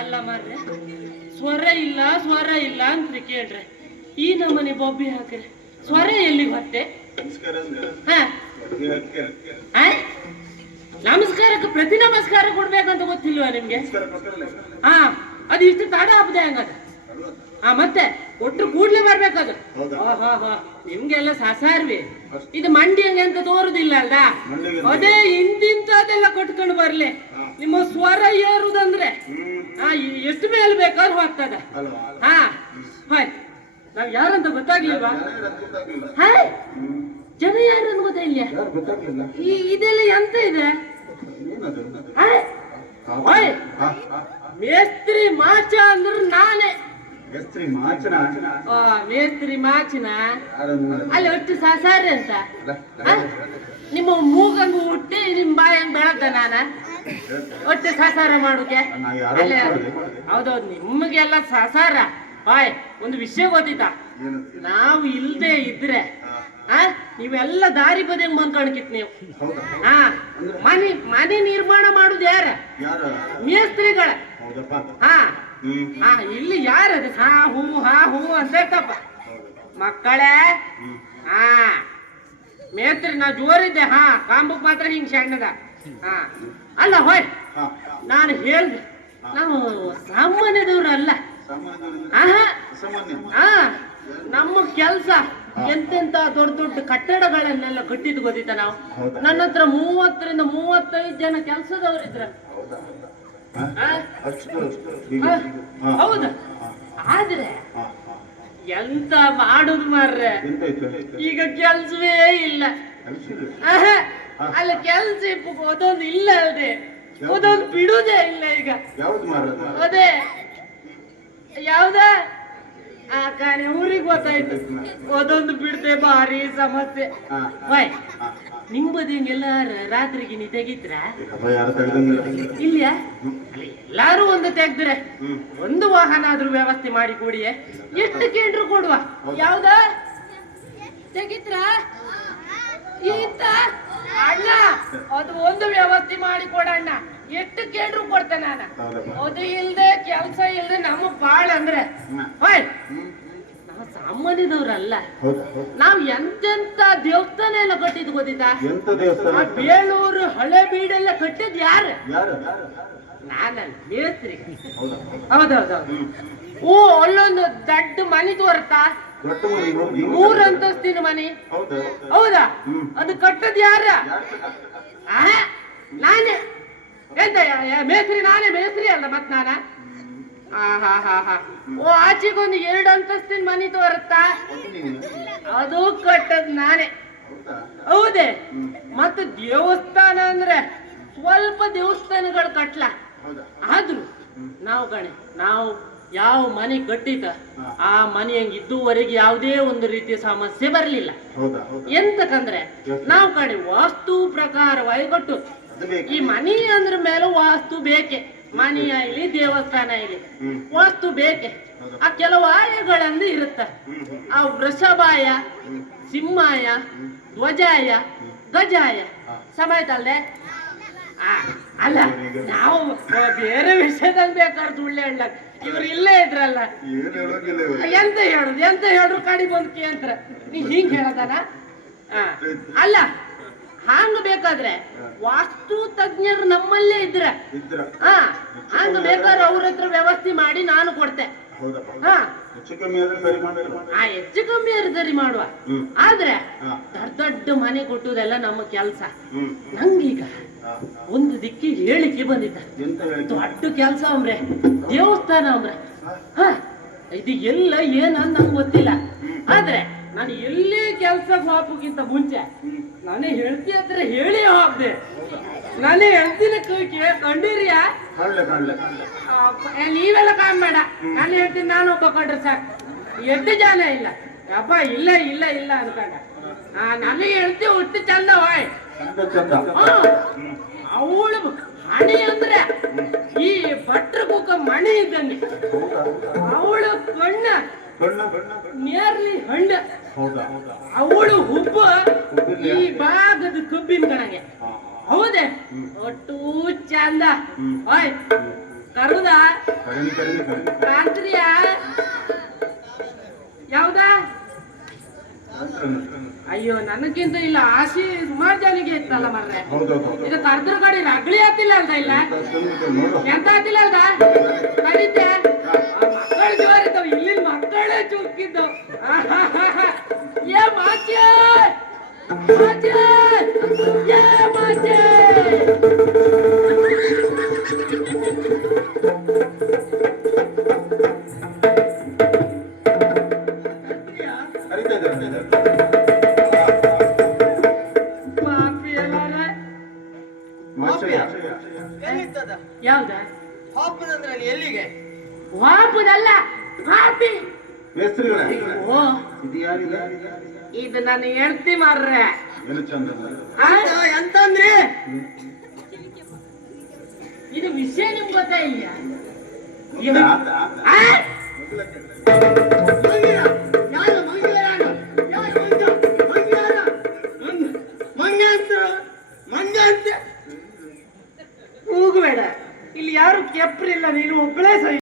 ಅಲ್ಲ ಮಾರ್ರೆ, ಸ್ವರ ಇಲ್ಲ ಅಂತ ಕೇಳ್ರೆ ಈ ನಮ್ಮನೆ ಬೊಬ್ಬಿ ಹಾಕ್ರೆ ಸ್ವರ ಎಲ್ಲಿ ಹೊತ್ತೆ? ನಮಸ್ಕಾರಕ್ಕೆ ಪ್ರತಿ ನಮಸ್ಕಾರ ಕೊಡ್ಬೇಕಂತ ಗೊತ್ತಿಲ್ವಾ ನಿಮ್ಗೆ? ಹಾ, ಅದು ಇಷ್ಟು ತಡ ಹಬ್ಬದೆ ಹಂಗದ. ಮತ್ತೆ ಒಟ್ಟು ಕೂಡ್ಲೆ ಬರ್ಬೇಕದು. ನಿಮ್ಗೆಲ್ಲ ಸಸಾರ್ವಿ, ಇದು ಮಂಡಿಯಂಗೆ ಅಂತ ತೋರುದಿಲ್ಲ ಅಲ್ದ? ಅದೇ ಇಂತಿಂತದೆಲ್ಲ ಕಟ್ಕೊಂಡು ಬರ್ಲಿ. ನಿಮ್ಮ ಸ್ವರ ಏರುದಂದ್ರೆ ಎಷ್ಟು ಮೇಲೆ ಬೇಕಾದ್ರೂ ಹೋಗ್ತದ. ಹಾಯ್, ನಾವ್ ಯಾರಂತ ಗೊತ್ತಾಗ್ಲಿಲ್ವಾ? ಹಾಯ್, ಜನ ಯಾರನ್ನು ಗೊತ್ತಾಗಿಲ್ಲ. ಇದೆಲ್ಲ ಎಂತ ಇದೆ? ಮೇಸ್ತ್ರಿ ಮಾಚ ಅಂದ್ರೆ ನಾನೇ. ಮೇಸ್ತ್ರಿ ಮಾಚಿನ ಅಲ್ಲಿ ಒಟ್ಟು ಸಸಾರ ಅಂತ ನಿಮ್ಮ ಮೂಗಂಗು ಹುಟ್ಟಿ ನಿಮ್ ಬಾಯಂಗ್ ಬೆಳಗ್ದ ನಾನ ಒಟ್ಟು ಸಸಾರ ಮಾಡುಕೆ. ಅಲ್ಲೇ ಹೌದೌದು, ನಿಮ್ಗೆಲ್ಲ ಸಸಾರ. ಹಾಯ್, ಒಂದು ವಿಷಯ ಗೊತ್ತಿತ್ತಾ? ನಾವು ಇಲ್ದೆ ಇದ್ರೆ ನೀವೆಲ್ಲ ದಾರಿ ಬದಿಯಂಗ್ ಬಂದ್ಕೊಂಡಿತ್ ನೀವು. ಮನೆ ನಿರ್ಮಾಣ ಮಾಡುದು ಯಾರ? ಮೇಸ್ತ್ರಿಗಳ. ಇಲ್ಲಿ ಯಾರದು ಹಾ ಹೂ ಅಂತ ಮಕ್ಕಳೇ. ಮೇಸ್ತ್ರಿ ನಾ ಜೋರಿದ್ದೆ. ಕಾಂಬಕ್ ಮಾತ್ರ ಹಿಂಗ್ ಸಣ್ಣದ. ಅಲ್ಲ ಹೋಯ್, ನಾನು ಹೇಳ್ದೆ ನಾವು ಸಾಮಾನ್ಯದವ್ರಲ್ಲ. ನಮ್ಮ ಕೆಲ್ಸ ಎಂತೆಂತ ದೊಡ್ಡ ದೊಡ್ಡ ಕಟ್ಟಡಗಳನ್ನೆಲ್ಲ ಕಟ್ಟಿದ್ ಗೊತ್ತಿತ್ತ ನಾವು. ನನ್ನ ಹತ್ರ 30 ರಿಂದ 35 ಜನ ಕೆಲ್ಸದವ್ರಿದ್ರ. ಹೌದಾ? ಆದ್ರೆ ಎಂತ ಮಾಡುದು ಮಾರ್ರೆ, ಈಗ ಕೆಲ್ಸವೇ ಇಲ್ಲ. ಅಲ್ಲ, ಕೆಲ್ಸ ಅದೊಂದು ಇಲ್ಲ, ಅದೇ ಅದೊಂದು ಬಿಡುದೇ ಇಲ್ಲ ಈಗ. ಅದೇ ಯಾವ್ದ ಕಾಣೆ ಊರಿಗೆ ಗೊತ್ತಾಯ್ತು. ಅದೊಂದು ಬಿಡ್ತೆ ಭಾರಿ ಸಮಸ್ಯೆ. ಬಾಯ್, ನಿಂಬದಿ ಎಲ್ಲಾರ ರಾತ್ರಿಗೆ ನೀ ತೆಗಿತ್ರ ಇಲ್ಯಾ? ಎಲ್ಲಾರು ಒಂದು ತೆಗ್ದ್ರೆ ಒಂದು ವಾಹನ ಆದ್ರೂ ವ್ಯವಸ್ಥೆ ಮಾಡಿ ಕೊಡಿಯೇ. ಎಷ್ಟು ಕೇಂದ್ರ ಕೊಡುವ? ಯಾವ್ದ ತೆಗಿತ್ರ ಇಂತ ಅಣ್ಣ, ಅದು ಒಂದು ವ್ಯವಸ್ಥೆ ಮಾಡಿ ಕೊಡಣ್ಣ. ಎಷ್ಟು ಕೇಂದ್ರ ಕೊಡ್ತೆ ನಾನು. ಅದು ಇಲ್ದೆ ಕೆಲ್ಸ ಇಲ್ದೆ ನಮ್ಮ ಬಾಳ್ ಅಂದ್ರೆ ನಾವು ಸಾಮಾನ್ಯದವ್ರಲ್ಲ. ನಾವ್ ಎಂತೆಂತ ದೇವಸ್ಥಾನ ಎಲ್ಲ ಕಟ್ಟಿದ್ ಗೊತ್ತಿತ್ತಾ? ಬೇಳೂರು ಹಳೆ ಬೀಡೆಲ್ಲ ಕಟ್ಟಿದ್ ಯಾರು? ನಾನಲ್ಲ, ಮೇಸ್ತ್ರಿ. ಹೌದೌದೌದು. ಅಲ್ಲೊಂದು ದೊಡ್ಡ ಮನೆ ತೋರ್ತಾ, 3 ಅಂತಸ್ತಿನ ಮನೆ. ಹೌದಾ? ಅದು ಕಟ್ಟದ್ ಯಾರ? ನಾನೇ. ಎಂತ ಮೇಸ್ತ್ರಿ? ನಾನೇ ಮೇಸ್ತ್ರಿ ಅಲ್ಲ ಮತ್ ನಾನ? ಆಚೆಗೊಂದು 2 ಅಂತಸ್ತಿನ ಮನೆ ತೋರುತ್ತಾ, ಅದು ಕಟ್ಟದ್ ನಾನೇ. ಹೌದೇ? ಮತ್ತೆ ದೇವಸ್ಥಾನ ಅಂದ್ರೆ ಸ್ವಲ್ಪ ದೇವಸ್ಥಾನಗಳು ಕಟ್ಲ. ಆದ್ರೂ ನಾವು ಯಾವ ಮನೆ ಕಟ್ಟಿತ ಆ ಮನೆ ಹಂಗ ಇದುವರೆಗೆ ಯಾವುದೇ ಒಂದು ರೀತಿಯ ಸಮಸ್ಯೆ ಬರಲಿಲ್ಲ. ಎಂತಕಂದ್ರೆ ನಾವು ವಾಸ್ತು ಪ್ರಕಾರವಾಗಿ ಕಟ್ಟು. ಈ ಮನಿ ಅಂದ್ರ ಮೇಲೆ ವಾಸ್ತು ಬೇಕೆ. ಮನಿ ಆಗ್ಲಿ ದೇವಸ್ಥಾನ ಆಗ್ಲಿ ವಾಸ್ತು ಬೇಕೆ. ಆ ಕೆಲವು ಆಯಗಳಂದು ಇರುತ್ತ. ಆ ವೃಷಭಾಯ, ಸಿಂಹಾಯ, ಧ್ವಜಾಯ, ಗಜಾಯ ಸಮೇತಲ್ದೆ. ಅಲ್ಲ, ನಾವು ಬೇರೆ ವಿಷಯದಲ್ಲಿ ಬೇಕಾದ್ರೆ ಸುಳ್ಳೆ ಹೇಳಕ್ ಇವ್ರು ಇಲ್ಲೇ ಇದ್ರಲ್ಲ. ಎಂತ ಹೇಳುದು ಕಾಡಿ ಬಂದ್ಕಿ ಅಂತ ನೀ ಹಿಂಗ್ ಹೇಳದಾನ? ಅಲ್ಲ, ಹಂಗ ಬೇಕಾದ್ರೆ ವಾಸ್ತು ತಜ್ಞರು ನಮ್ಮಲ್ಲೇ ಇದ್ರ ಹಂಗ ಬೇಕಾದ್ರೆ ಅವ್ರ ಹತ್ರ ವ್ಯವಸ್ಥೆ ಮಾಡಿ ನಾನು ಕೊಡ್ತೆ. ಹೆಚ್ಚು ಕಮ್ಮಿ ಸರಿ ಮಾಡುವ. ಆದ್ರೆ ದೊಡ್ಡ ದೊಡ್ಡ ಮನೆ ಕೊಟ್ಟುದೆಲ್ಲ ನಮ್ಮ ಕೆಲ್ಸ. ನಂಗೀಗ ಒಂದು ದಿಕ್ಕಿಗೆ ಹೇಳಿಕೆ ಬಂದಿದ್ದ. ದೊಡ್ಡ ಕೆಲಸ ಅವ್ರೆ, ದೇವಸ್ಥಾನ ಅವ್ರೆ. ಹ ಇದು ಎಲ್ಲ ಏನ ನಂಗೆ ಗೊತ್ತಿಲ್ಲ. ಆದ್ರೆ ನಾನು ಎಲ್ಲಿ ಕೆಲ್ಸಕ್ಕೆ ಹೋಗೋಕ್ಕಿಂತ ಮುಂಚೆ ನಾನೇ ಹೇಳ್ತಿ ಹತ್ರ ಹೇಳಿ ಹೋಗ್ದೆ. ನಾನೇ ಹೇಳ್ತೀನಿ ಕಂಡಿರಿಯಾ? ನೀವೆಲ್ಲ ಕಾಣ್ ಬೇಡ, ನಾನು ಹೇಳ್ತೀನಿ. ನಾನು ಒಬ್ಬ ಕಂಡ್ರೆ ಸಾಕು, ಎಷ್ಟು ಜನ ಇಲ್ಲ ಅಪ್ಪ. ಇಲ್ಲ ಇಲ್ಲ ಇಲ್ಲ ಅನ್ಕೊಂಡ ನನಗೆ ಹೇಳ್ತಿ ಹುಟ್ಟು ಚಂದ ಹೋಯ್. ಅವಳು ಹಣಿ ಅಂದ್ರೆ ಈ ಭಟ್ರ ಕೂಕ ಮಣಿ ಇದ್ದಂಗೆ. ಅವಳು ಕಣ್ಣ ನೇರ್ಲಿ ಹಣ್ಣ, ಅವಳು ಹುಬ್ಬ ಈ ಭಾಗದ ಕಬ್ಬಿನ ಕಣಗೆ. ಹೌದೇ ಒಟ್ಟು ಚಂದ ಹೋಯ್. ಕರುದ ಕಾಂತ್ರಿಯ ಯಾವ್ದ? ಅಯ್ಯೋ ನನಗಿಂತ ಇಲ್ಲ, ಆಸೆ ಸುಮಾರು ಜನಿಗೆ ಇತ್ತಲ್ಲ ಮರ್ರೆ. ಇದು ಕರ್ದ್ರ ಕಡೆ ರಗಳಿ ಆತಿಲ್ಲ ಅಂತ ಇಲ್ಲ, ಎಂತ ಆತಿಲ್ಲ ಅಲ್ದ ಕರೀತೆ. ಮಕ್ಕಳು ಜೋರಿದ್ದವು, ಇಲ್ಲಿ ಮಕ್ಕಳೇ ಚುಕ್ಕಿದ್ದವು. ಏ ಮಾಚೆ ಮಾಚೆ ಏ ಮಾಚೆ. ಯಾವ್ದ ಹಾಪುದಂದ್ರೆ ಎಲ್ಲಿಗೆ? ಹಾಪುದಲ್ಲ, ಹಾಪಿ. ಓ ಇದು ನಾನು ಹೇಳ್ತಿ ಮಾರ್ರೆ. ಎಂತಂದ್ರೆ ಇದು ವಿಷಯ ನಿಮ್ಗೆ ಗೊತ್ತಾ ಇಲ್ಲ? ಹೋಗಬೇಡ, ಇಲ್ಲಿ ಯಾರು ಕೆಪ್ರಿಲ್ಲ, ನೀನು ಒಬ್ಬಳೇ ಸೈ.